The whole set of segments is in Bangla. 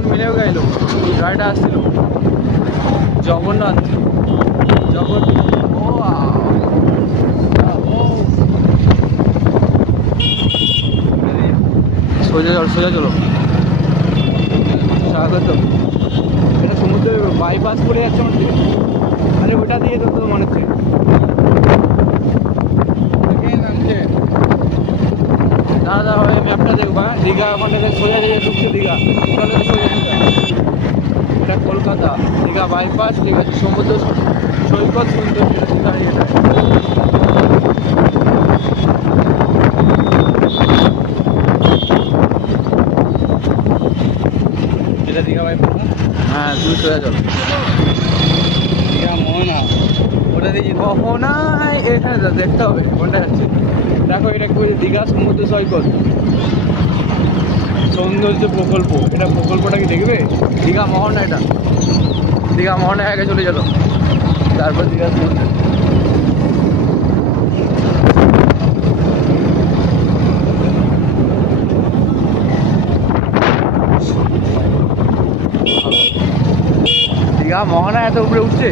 সাউন্ড মিলেও গেল। গাড়িটা আসছিল জগন্নাথ সোজা চলো স্বাগত। এটা সমুদ্রের বাইপাস করে যাচ্ছে মনে হচ্ছে। আরে ওটা দিয়ে তো মনে হচ্ছে দাদা হবে। ম্যাপটা দেখবা, দীঘা ওখান থেকে সোজা ঢুকছে দীঘা, চলে সোজা দীঘা। এটা কলকাতা দীঘা বাইপাস, ঠিক আছে। সমুদ্র সৈকত সুন্দর দীঘা। এটা দীঘা বাইপাস। হ্যাঁ তুমি সোজা চলো। দীঘা মোহনা, ওটা দেখি মোহনায় এখানে দেখতে হবে কোনটা যাচ্ছে। দেখো এটা কি দীঘা সমুদ্র সৈকত সৌন্দর্য প্রকল্প। এটা প্রকল্পটা কি দেখবে? দীঘা মোহনা, এটা দীঘা মোহনা আগে চলে গেল, তারপর দীঘা সমুদ্র। দীঘা মোহনা এত উপরে উঠছে।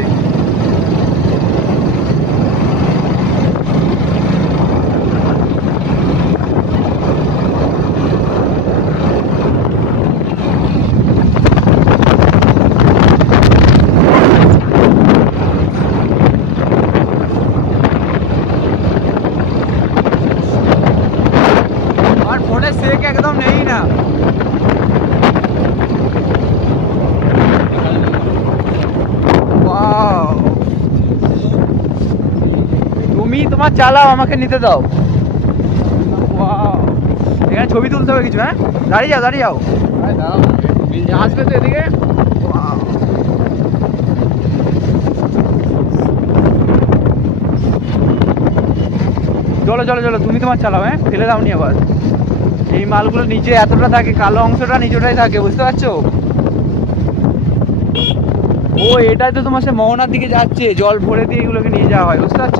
আর ফোনে সেক একদম নেই না। তুমি তোমার চালাও, আমাকে নিতে দাও। এখানে ছবি তুলতে হবে কিছু। হ্যাঁ দাঁড়িয়ে যাও আসবে তো এদিকে। চলো তুমি তোমার চালাও। হ্যাঁ ফেলে দাওনি আবার। এই মালগুলো নিচে এতটা থাকে, কালো অংশটা নিচেটাই থাকে, বুঝতে পারছো? ও এটাই তো তোমার সে মোহনার দিকে যাচ্ছে, জল ভরে দিয়ে এগুলোকে নিয়ে যাওয়া হয়, বুঝতে পারছো?